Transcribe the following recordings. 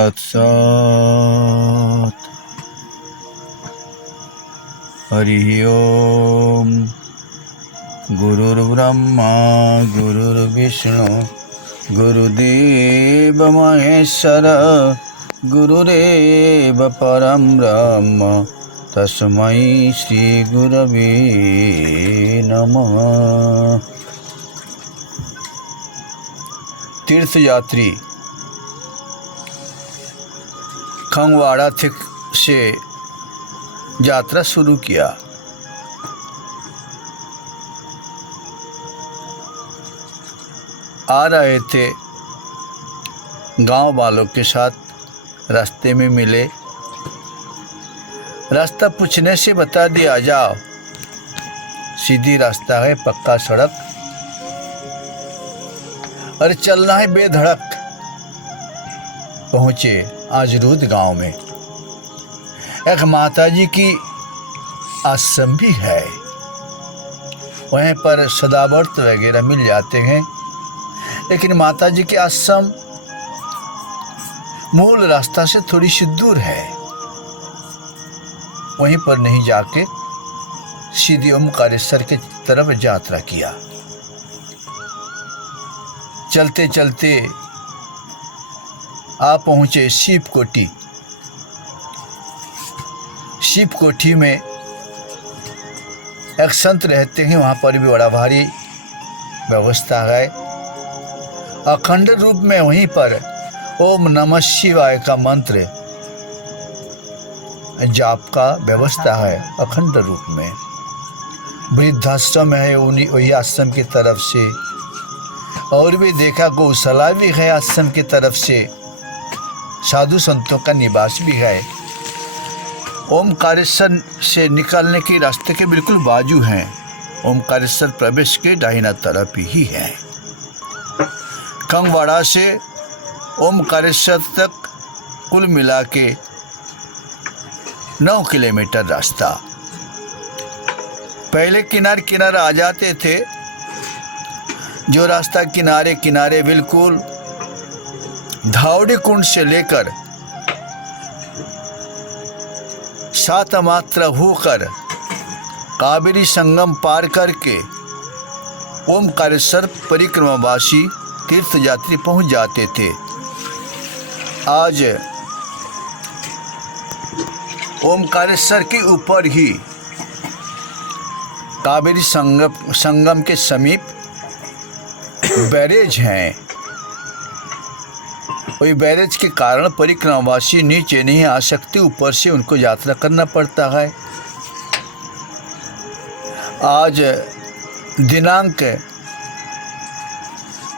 तत्सत्। हरि ओम। गुरुर्ब्रह्मा गुरुर्विष्णु गुरुदेव महेश्वर गुरुरेव परं ब्रह्म तस्मै श्री गुरवे नमः। तीर्थयात्री खंगवाड़ा से यात्रा शुरू किया। आ रहे थे, गांव वालों के साथ रास्ते में मिले। रास्ता पूछने से बता दिया, जाओ सीधी रास्ता है, पक्का सड़क, और चलना है बेधड़क। पहुंचे आजरूद गांव में। एक माताजी की आश्रम भी है, वहीं पर सदाव्रत वगैरह मिल जाते हैं, लेकिन माताजी के आश्रम मूल रास्ता से थोड़ी सी दूर है। वहीं पर नहीं जाके सीधी ओमकारेश्वर की तरफ यात्रा किया। चलते चलते आ पहुंचे शिव कोठी। शिव कोठी में एक संत रहते हैं, वहाँ पर भी बड़ा भारी व्यवस्था है। अखंड रूप में वहीं पर ओम नमः शिवाय का मंत्र जाप का व्यवस्था है अखंड रूप में। वृद्धाश्रम है वही आश्रम की तरफ से, और भी देखा गौशाला भी है आश्रम की तरफ से, साधु संतों का निवास भी है। ओमकारेश्वर से निकलने के रास्ते के बिल्कुल बाजू हैं। ओमकारेश्वर प्रवेश के दाहिना तरफ ही है। खंगवाड़ा से ओमकारेश्वर तक कुल मिला के 9 किलोमीटर रास्ता। पहले किनारे किनारे आ जाते थे, जो रास्ता किनारे किनारे बिल्कुल धावड़ी कुंड से लेकर सात मात्रा होकर कावेरी संगम पार करके ओमकारेश्वर परिक्रमावासी तीर्थयात्री पहुंच जाते थे। आज ओमकारेश्वर के ऊपर ही कावेरी संगम के समीप बैरेज हैं। वही बैरेज के कारण परिक्रमावासी नीचे नहीं आ सकते, ऊपर से उनको यात्रा करना पड़ता है। आज दिनांक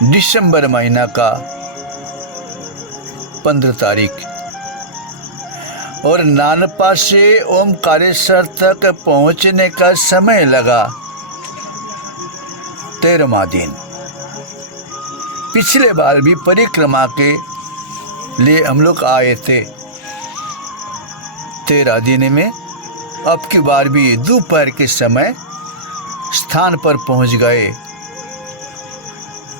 दिसंबर महीना का 15 तारीख, और नानपा से ओमकारेश्वर तक पहुंचने का समय लगा 13वां दिन। पिछले बार भी परिक्रमा के लिए हम लोग आए थे 13 दिन में। अब की बार भी दोपहर के समय स्थान पर पहुंच गए।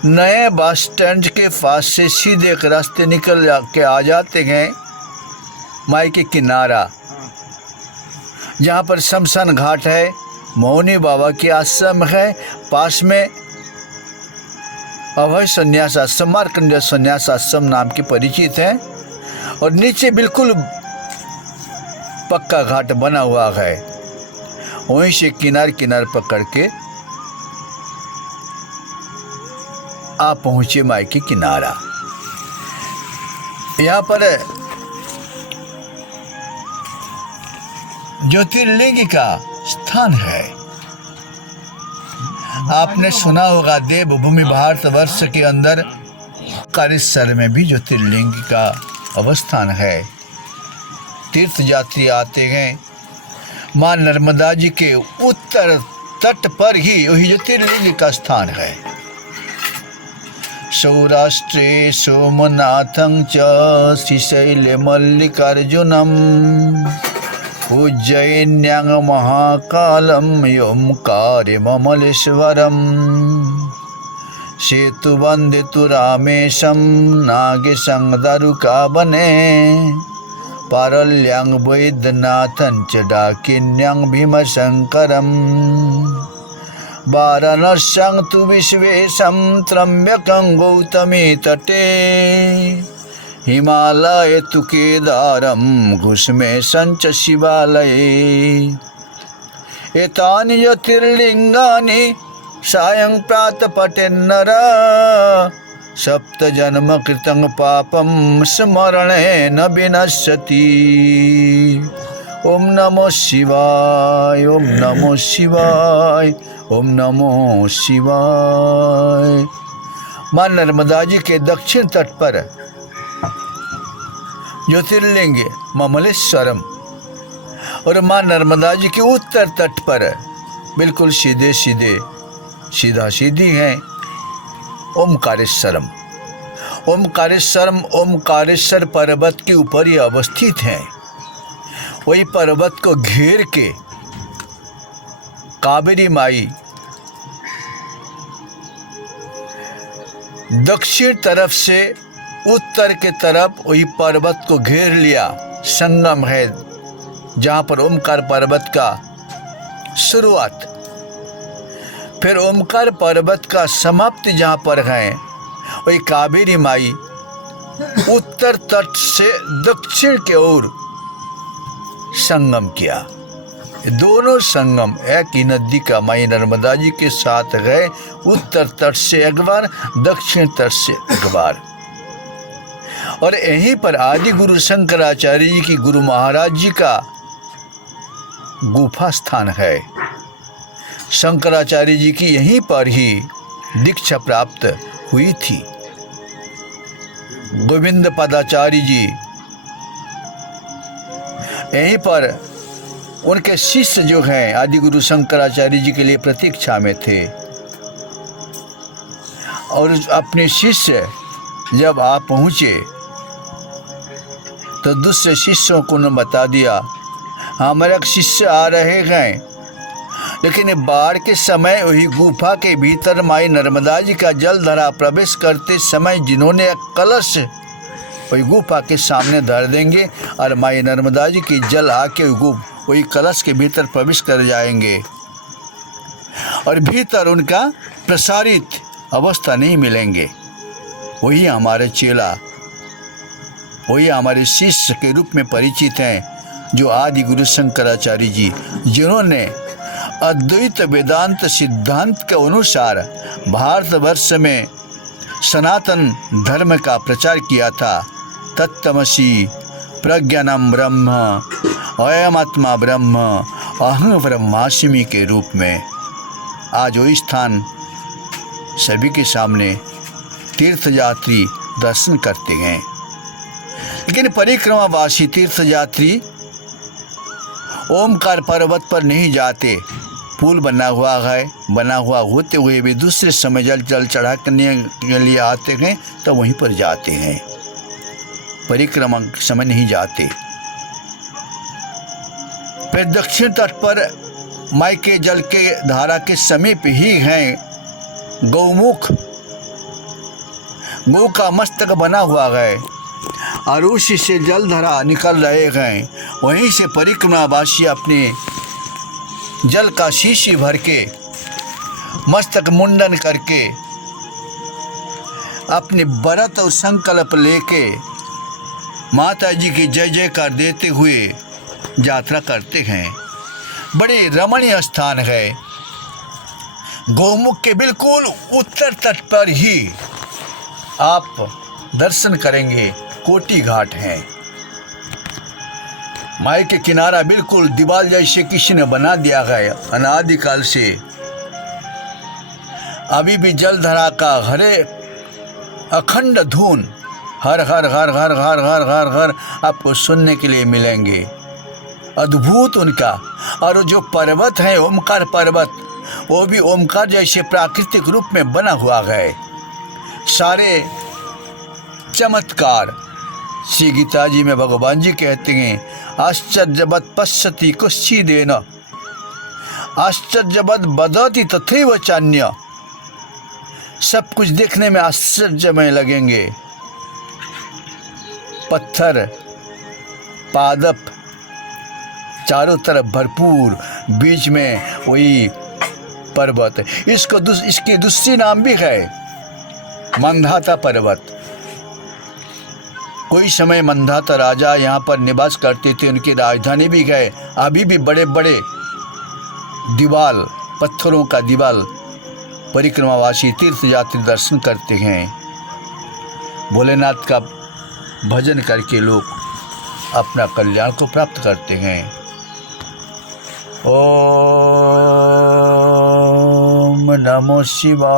नए बस स्टैंड के पास से सीधे एक रास्ते निकल के आ जाते हैं माई के किनारा, जहाँ पर शमशान घाट है, मौनी बाबा की आश्रम है, पास में अभय संन्यास आश्रम, मार्कंडेय संन्यास आश्रम नाम के परिचित है, और नीचे बिल्कुल पक्का घाट बना हुआ है। वहीं से किनारे किनारे पकड़ के आप पहुंचे माई के किनारा। यहाँ पर ज्योतिर्लिंग का स्थान है। आपने सुना होगा देवभूमि भारतवर्ष के अंदर ओमकारेश्वर में भी ज्योतिर्लिंग का अवस्थान है। तीर्थयात्री आते हैं। माँ नर्मदा जी के उत्तर तट पर ही वही ज्योतिर्लिंग का स्थान है। सौराष्ट्रे सोमनाथं च श्रीशैले मल्लिकार्जुनम् उज्जयिन्यां महाकालं ओंकारे ममलेश्वरम् सेतु बंदितु रामेशं नागेशं दारुका बने पारल्यांग वैद्यनाथं च डाकिन्यं भीमशंकरम वाराणस्यां तु विश्वेशं त्र्यंबकं गौतमी तटे हिमालय तु केदारं घुष्मेशं च शिवालये एतानि ज्योतिर्लिंगानि सायं प्रातः पठेन्नर सप्त जन्म कृतं पापं स्मरणेन विनश्यति। ओम नमो शिवाय, ओम नमो शिवाय, ओम नमो शिवाय। मां नर्मदा जी के दक्षिण तट पर ज्योतिर्लिंग ममलेश्वरम और मां नर्मदा जी के उत्तर तट पर बिल्कुल सीधे सीधे सीधा सीधी हैं ओमकारेश्वरम। ओमकारेश्वरम ओमकारेश्वर पर्वत के ऊपर ही अवस्थित हैं। वही पर्वत को घेर के कावेरी माई दक्षिण तरफ से उत्तर के तरफ वही पर्वत को घेर लिया। संगम है जहाँ पर ओमकार पर्वत का शुरुआत, फिर ओमकार पर्वत का समाप्ति जहाँ पर है वही कावेरी माई उत्तर तट से दक्षिण के ओर संगम किया। दोनों संगम एक ही नदी का माई नर्मदा जी के साथ गए, उत्तर तट से एक बार, दक्षिण तट से एक बार। और यहीं पर आदि गुरु शंकराचार्य जी की गुरु महाराज जी का गुफा स्थान है। शंकराचार्य जी की यहीं पर ही दीक्षा प्राप्त हुई थी। गोविंद पदाचार्य जी यहीं पर उनके शिष्य जो हैं आदि गुरु शंकराचार्य जी के लिए प्रतीक्षा में थे। और अपने शिष्य जब आ पहुँचे तो दूसरे शिष्यों को उन्होंने बता दिया, हमारे एक शिष्य आ रहे हैं। लेकिन बाढ़ के समय वही गुफा के भीतर माई नर्मदा जी का जल धरा प्रवेश करते समय जिन्होंने एक कलश वही गुफा के सामने धर देंगे और माई नर्मदा जी की जल आके वही कलश के भीतर प्रवेश कर जाएंगे और भीतर उनका प्रसारित अवस्था नहीं मिलेंगे। वही हमारे चेला, वही हमारे शिष्य के रूप में परिचित हैं, जो आदि गुरु शंकराचार्य जी, जिन्होंने अद्वैत वेदांत सिद्धांत के अनुसार भारतवर्ष में सनातन धर्म का प्रचार किया था। तत्तमसि प्रज्ञानम ब्रह्म अयमात्मा ब्रह्म अहं ब्रह्मास्मि के रूप में आज वही स्थान सभी के सामने तीर्थयात्री दर्शन करते हैं। लेकिन परिक्रमावासी तीर्थयात्री ओमकार पर्वत पर नहीं जाते। पुल बना हुआ है, बना हुआ होते हुए भी दूसरे समय जल चढ़ा करने के लिए आते हैं तो वहीं पर जाते हैं, परिक्रमा के समय नहीं जाते। फिर दक्षिण तट पर माई के जल के धारा के समीप ही हैं गौमुख, गौ का मस्तक बना हुआ है और उसी से जलधारा निकल रहे हैं। वहीं से परिक्रमावासी अपने जल का शीशी भर के मस्तक मुंडन करके अपने व्रत और संकल्प लेके माता जी की जय जयकार देते हुए यात्रा करते हैं। बड़े रमणीय स्थान है। गौमुख के बिल्कुल उत्तर तट पर ही आप दर्शन करेंगे कोटी घाट है। माई के किनारा बिल्कुल दीवार जैसे किसी ने बना दिया गया अनादिकाल से। अभी भी जलधारा का हरे अखंड धुन हर हर हर हर हर हर हर हर आपको सुनने के लिए मिलेंगे। अद्भुत उनका। और जो पर्वत है ओमकार पर्वत, वो भी ओमकार जैसे प्राकृतिक रूप में बना हुआ है। सारे चमत्कार श्री गीता जी में भगवान जी कहते हैं, आश्चर्यवत् पश्यति कुश्चिदेन आश्चर्यवत् वदति तथैव चान्य। सब कुछ देखने में आश्चर्यमय लगेंगे। पत्थर, पादप, चारों तरफ भरपूर, बीच में वही पर्वत। इसके दूसरी नाम भी है, मंधाता पर्वत। कोई समय मंधाता राजा यहाँ पर निवास करते थे, उनकी राजधानी भी है। अभी भी बड़े बड़े दीवाल, पत्थरों का दीवाल परिक्रमावासी तीर्थयात्री दर्शन करते हैं। भोलेनाथ का भजन करके लोग अपना कल्याण को प्राप्त करते हैं। ओम नमो शिवाय।